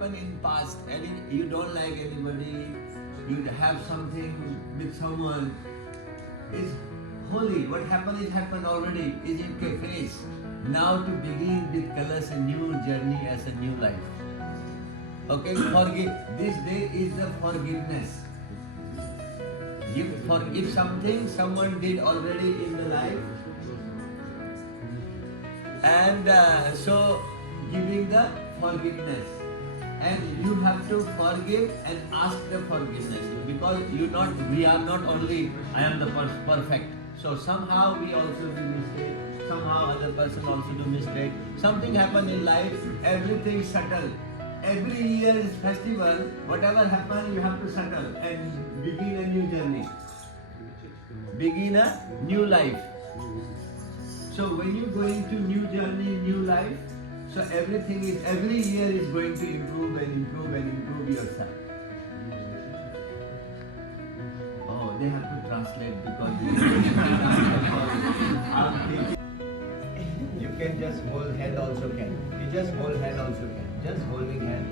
happened in past, you don't like anybody, you have something with someone, it's Holi. What happened is happened already. Is okay, finished. Now to begin with colors a new journey as a new life. Okay, forgive. This day is the forgiveness. Forgive something someone did already in the life, and so giving the forgiveness. And you have to forgive and ask the forgiveness, because we are not only I am the perfect. So somehow we also do mistake. Somehow other person also do mistake. Something happen in life. Everything settle. Every year is festival. Whatever happen, you have to settle and begin a new journey. Begin a new life. So when you go into new journey, new life, so every year is going to improve and improve and improve yourself. Oh, they have to translate because you can just hold hand also can. You just hold hand also can. Just holding hand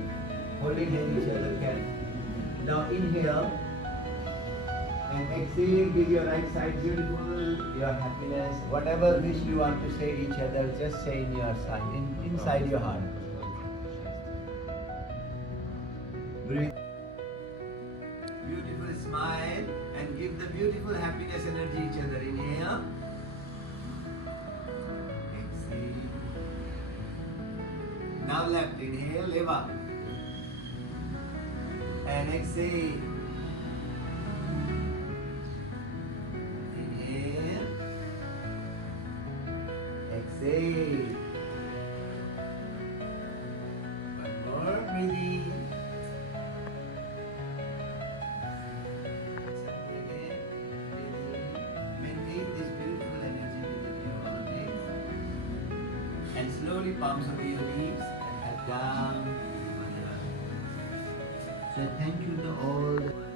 each other can. Now inhale and exhale. Give your right side beautiful, your happiness. Whatever wish you want to say each other, just say in your side, inside your heart. Breathe. Beautiful smile and give the beautiful happiness energy each other. Inhale. Exhale. Now left. Inhale, lift up. And exhale. Inhale. Exhale. One more breathing. Maintain this beautiful energy within you always. And slowly palms over your knees and head down. So thank you to all.